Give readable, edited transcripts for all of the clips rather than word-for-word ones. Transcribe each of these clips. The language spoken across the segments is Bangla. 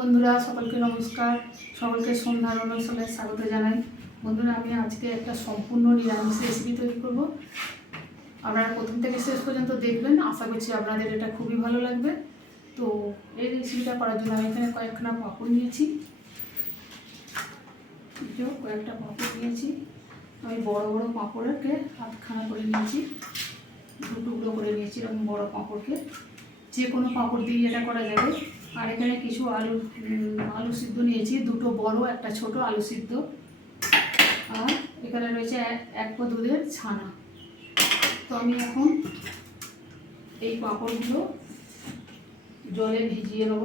বন্ধুরা, সকলকে নমস্কার। সকলকে সন্ধ্যার অনুষ্ঠানে স্বাগত জানাই। বন্ধুরা, আমি আজকে একটা সম্পূর্ণ নিরামিষ রেসিপি তৈরি করব। আপনারা প্রথম থেকে শেষ পর্যন্ত দেখবেন, আশা করছি আপনাদের এটা খুবই ভালো লাগবে। তো এই রেসিপিটা করার জন্য আমি এখানে কয়েকখানা পাঁপড় নিয়েছি। কয়েকটা পাঁপড় নিয়েছি। আমি বড় বড় পাঁপড়কে হাতখানা করে নিয়েছি, দু টুকরো করে নিয়েছি। এরকম বড় পাঁপড়কে যে কোনো পাঁপড় দিয়ে এটা করা যাবে। আর এখানে কিছু আলু সিদ্ধ নিয়েছি, দুটো বড় একটা ছোট আলু সিদ্ধ। আর এখানে রয়েছে এক পো দুধের ছানা। তো আমি এখন এই পাঁপড়গুলো জলে ভিজিয়ে নেব।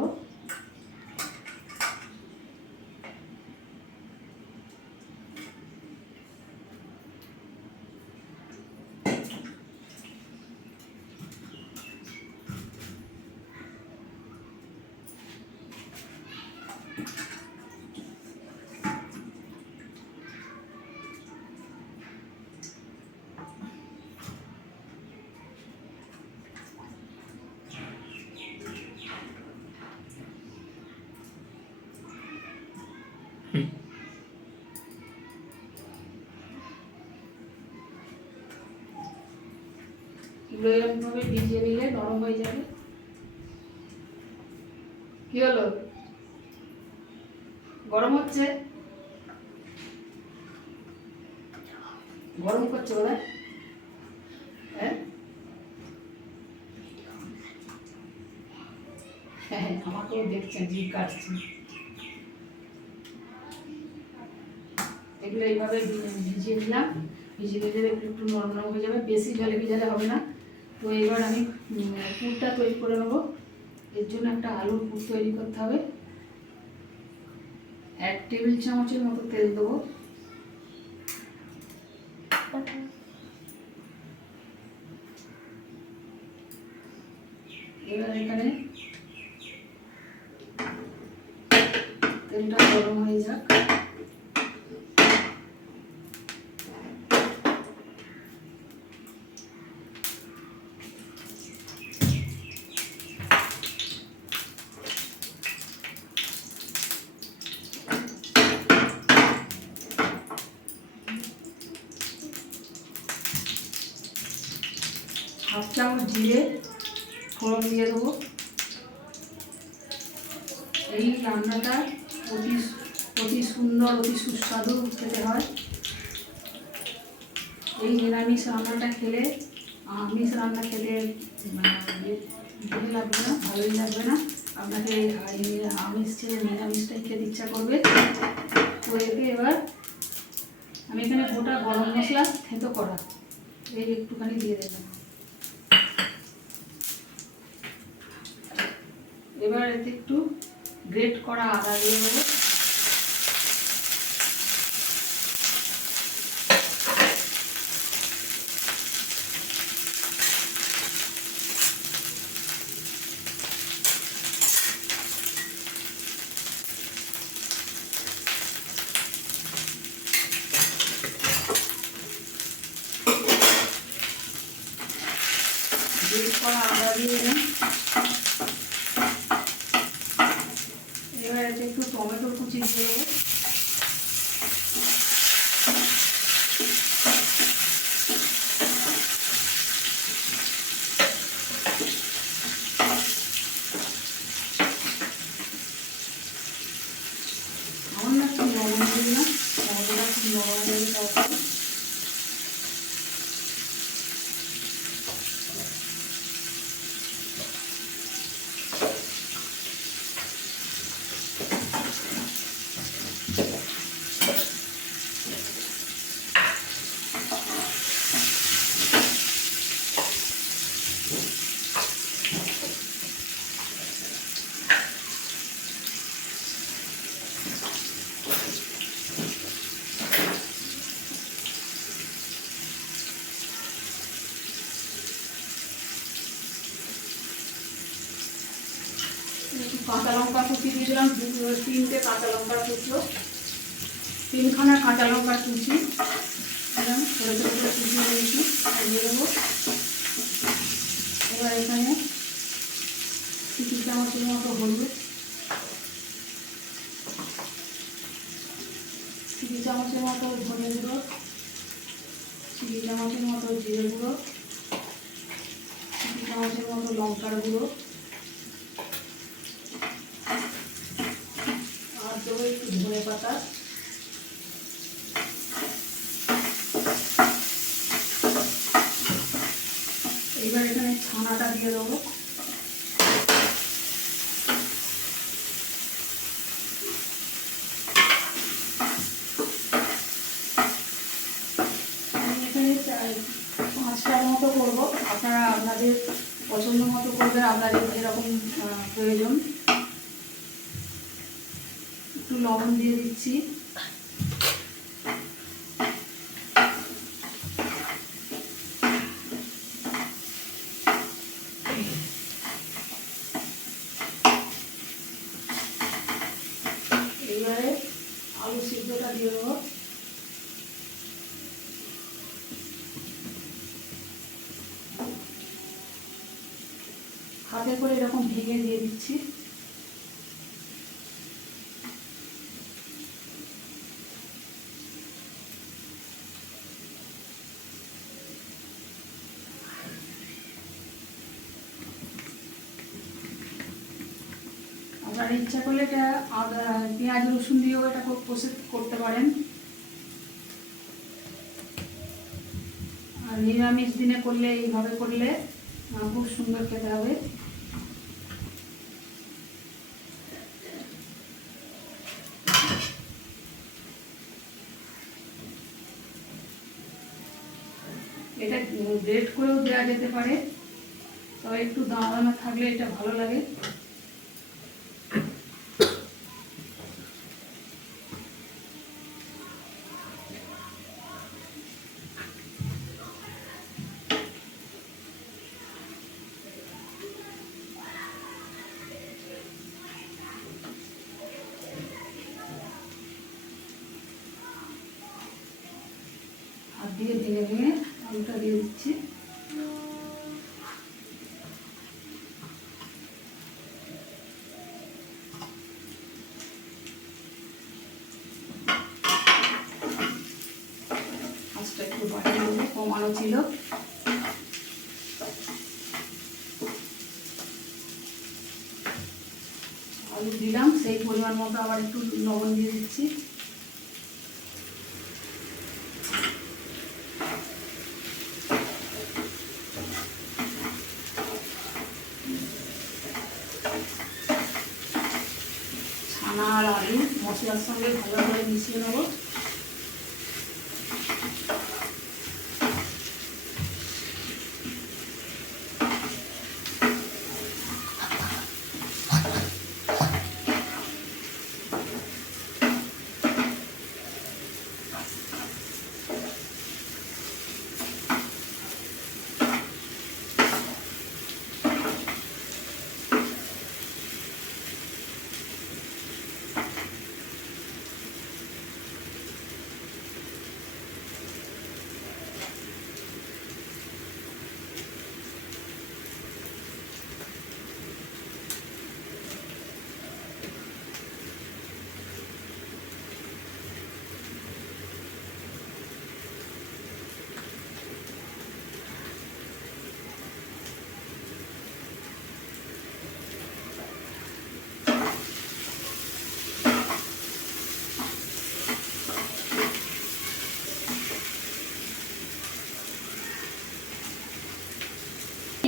এরকমভাবে ভিজিয়ে নিলে নরম হয়ে যাবে। কি হলো, গরম হচ্ছে? গরম করছে ওরা? হ্যাঁ, আমাকেও দেখছেন, জিভ কাটছি। এগুলো এইভাবে ভিজিয়ে দিলাম। ভিজিয়ে দিলে একটু একটু নরম নরম হয়ে যাবে, বেশি জলে ভিজালে হবে না। তো এবার আমি পুরটা তৈরি করে নেবো। এর জন্য একটা আলুর পুর তৈরি করতে হবে। 1 টেবিল চামচের মতো তেল দেবো। এবার এখানে তেলটা গরম হয়ে যাক। হাফ চামচ জিরে ফোড়ন দিয়ে দেবো। এই রান্নাটা অতি সুন্দর, অতি সুস্বাদু খেতে হয়। এই নিরামিষ রান্নাটা খেলে আমিষ রান্না খেতে ভালো লাগবে না, ভালোই লাগবে না। আপনাকে আমিষ ছেড়ে নিরামিষটাই খেতে ইচ্ছা করবে। তো এতে এবার আমি এখানে গোটা গরম মশলা থেঁতো করা এই একটুখানি দিয়ে দেবেন। এবার এতে একটু গ্রেট করা আদা দিয়ে দেবো। গ্রেট করা আদা দিয়ে দিলাম। এবার এতে একটু টমেটোর কুচি দিয়ে দেবো। আমার না একটু লবণ দিলাম, টমেটোটা খুব নরম হয়ে যাবে। কাঁচা লঙ্কা কুচি দিয়ে দিলাম, 3টে কাঁচা লঙ্কা কুচো, 3খানা কাঁচা লঙ্কা কুচি দিলাম, ছোটো ছোটো করে কুচিয়ে দিয়েছি, দিয়ে দেবো। এবার এখানে 2 চামচের মতো হলুদ, চিনি চামচের মতো ধনে গুঁড়ো, চিনি চামচের মতো জিরে গুঁড়ো, চিনি চামচের মতো লঙ্কার গুঁড়ো, আর দেবো একটু ধনে পাতা। এইবার এখানে ছানাটা দিয়ে দেবো। এখানে 5টার মতো করবো, আপনারা আপনাদের পছন্দ মতো করবেন, আপনাদের যেরকম প্রয়োজন। একটু লবণ দিয়ে দিচ্ছি। এইবারে আলু সিদ্ধটা দিয়ে দেবো। হাতে করে এরকম ভেঙে দিয়ে দিচ্ছি। আপনারা ইচ্ছা করলে এটা পেঁয়াজ রসুন দিয়েও এটা প্রসেস করতে পারেন। আর নিরামিষ দিনে করলে এইভাবে করলে খুব সুন্দর খেতে হবে। এটা গ্রেট করেও দেওয়া যেতে পারে, তবে একটু দানা থাকলে এটা ভালো লাগে। হাত দিয়ে ভেঙে ভেঙে আলুটা দিয়ে দিচ্ছি। আঁচটা একটু বাড়িয়ে দেবো, কমানো ছিল। আলু দিলাম, সেই পরিমাণ মতো আবার একটু লবণ দিয়ে দিচ্ছি। ছানা আর আলু মশলার সঙ্গে ভালো করে মিশিয়ে নেব।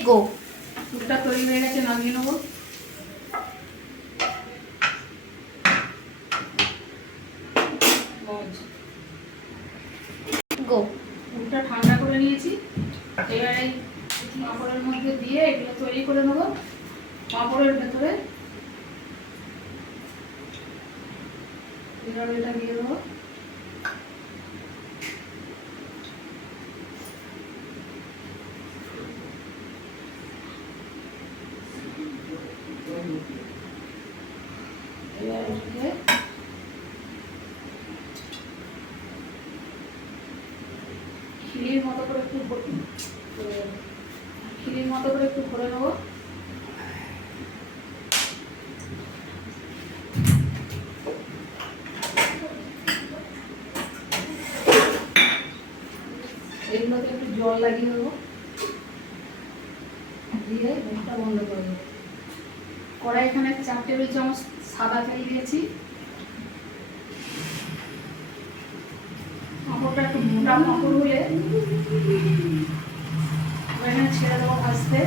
গো পুরটা তৈরি হয়ে গেছে, নামিয়ে নেবো। গো পুরটা ঠান্ডা করে নিয়েছি। এবার এই পাঁপড়ের মধ্যে দিয়ে এগুলো তৈরি করে নেবো। পাঁপড়ের ভেতরে এবার এটা দিয়ে দেবো। এবার এটাকে খিলির মতো করে একটু ভরে নেবো। জল লাগিয়ে দেবো, দিয়ে মুখটা বন্ধ করে দেবো। কড়াই এখানে 4 টেবিল চামচ সাদা তেল দিয়েছি। পাঁপড়টা একটু মোটা পাঁপড় হলে এখানে ছেড়ে দেবো ভাজতে।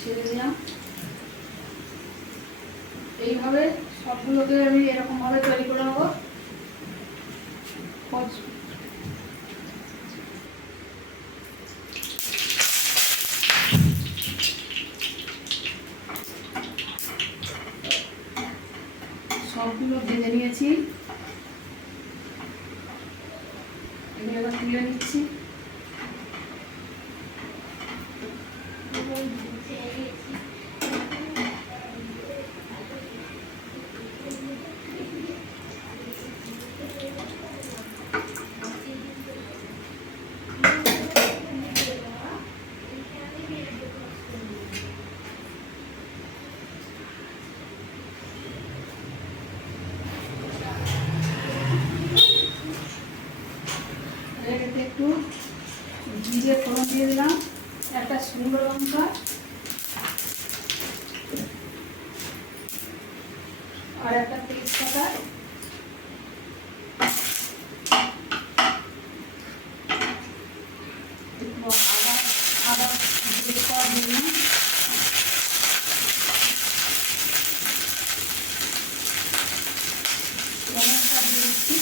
ছেড়ে দিলাম। এইভাবে সবগুলোকে আমি এরকমভাবে তৈরি করে নেবো। সবগুলো ভেজে নিয়েছি, এগুলো এবার তুলে নিচ্ছি। এতে একটু জিরে ফোড়ন দিয়ে দিলাম, একটা শুকনো লঙ্কা আর একটা তেজপাতা, আদা দিয়ে দিলাম, টমেটো দিয়ে দিচ্ছি,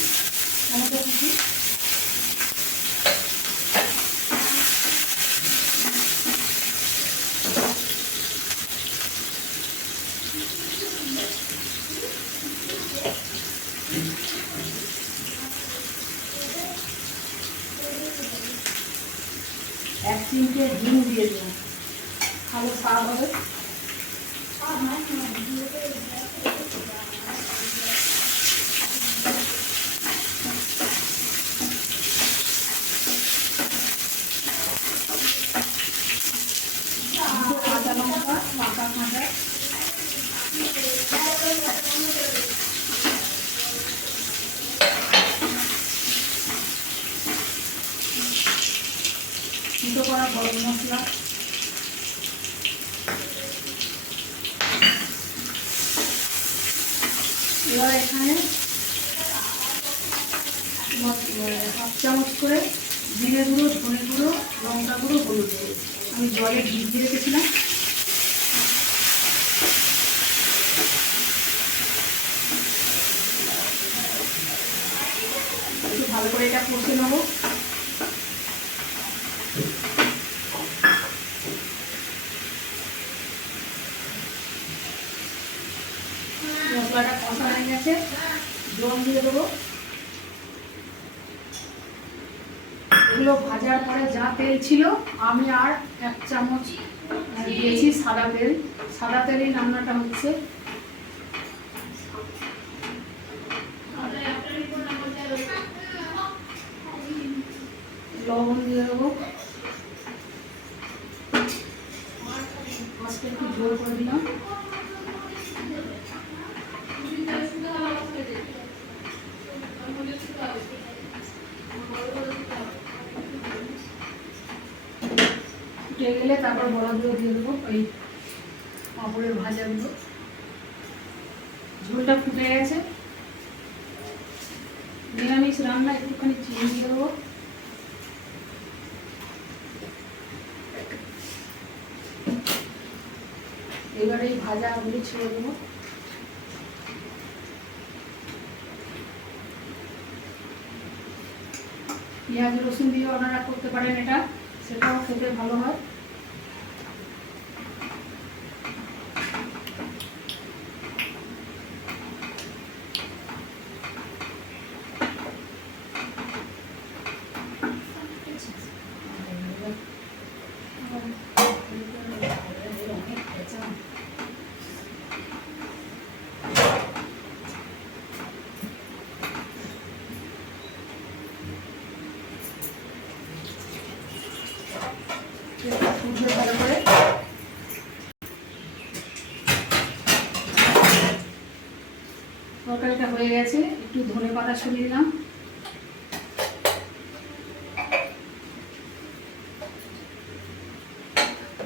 টমেটো দিচ্ছি। এক চিমটে ডিম দিয়ে দিলাম, ভালো স্বাদ হবে। কাঁচা লঙ্কা পাকা কাঁচা, দুটো করা গরম মশলা, এবার এখানে 1 চামচ করে জিরে গুঁড়ো, ধনে গুঁড়ো, লঙ্কা গুঁড়ো, হলুদ গুঁড়ো আমি জলে ভিজিয়ে রেখেছিলাম। একটু ভালো করে এটা কষে নেবো। মশলাটা কষা হয়ে গেছে, জল দিয়ে দেবো। এগুলো ভাজার পরে যা তেল ছিল আমি আর 1 চামচ দিয়েছি সাদা তেল। সাদা তেলেই রান্নাটা হচ্ছে। লবণ দিয়ে দেবো, আজকে একটু জোর করে দিলাম। ফুটে গেলে তারপর বড়াগুলো দিয়ে দেবো, ওই পাঁপড়ের ভাজাগুলো। ঝোলটা ফুটে গেছে, নিরামিষ রান্না, একটুখানি চিনি দিয়ে দেবো। এবার এই ভাজাগুলি ছেড়ে দেবো। পেঁয়াজ রসুন দিয়ে আপনারা করতে পারেন, এটা সেটাও খেতে ভালো হয়। ফুটবে ভালো করে। তরকারিটা হয়ে গেছে, একটু ধনে পাতা ছড়িয়ে দিলাম।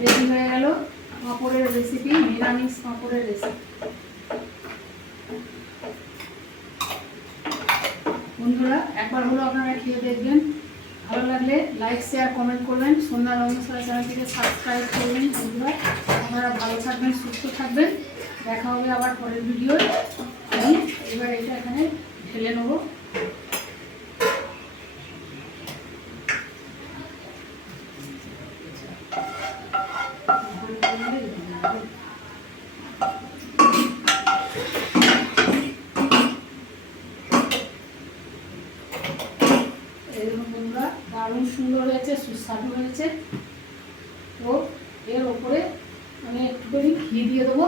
রেডি হয়ে গেল পাঁপড়ের রেসিপি, নিরামিষ পাঁপড়ের রেসিপি। বন্ধুরা একবার হলো আপনারা খেয়ে দেখবেন, ভালো লাগলে লাইক শেয়ার কমেন্ট করবেন, সন্ধ্যা রন্ধনশালা চ্যানেলটিকে সাবস্ক্রাইব করবেন। বন্ধুরা আপনারা ভালো থাকবেন, সুস্থ থাকবেন, দেখা হবে আবার পরের ভিডিও। আমি এবার এটা এখানে ঢেলে নেবো। বন্ধুরা দারুণ সুন্দর হয়েছে, সুস্বাদু হয়েছে। তো এর ওপরে আমি একটুখানি ঘি দিয়ে দেবো।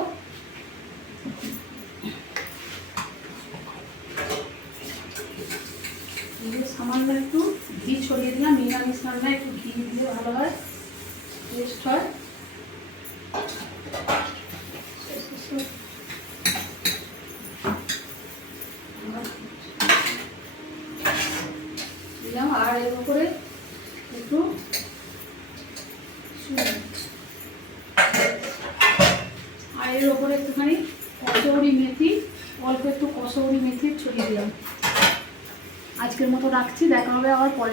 সামান্য একটু ঘি ছড়িয়ে দিলাম, নিরামিষ রান্নায় একটু ঘি দিলে ভালো হয়, টেস্ট হয়। দিলাম আর এর উপরে একটু একটুখানি কসৌরি মেথি, অল্প একটু কসৌরি মেথি ছড়িয়ে দিলাম। আজকের মতো রাখছি, দেখা হবে আবার পরে।